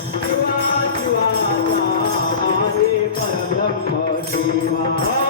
शिवा शिवा परब्रह्म शिवा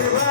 Happy.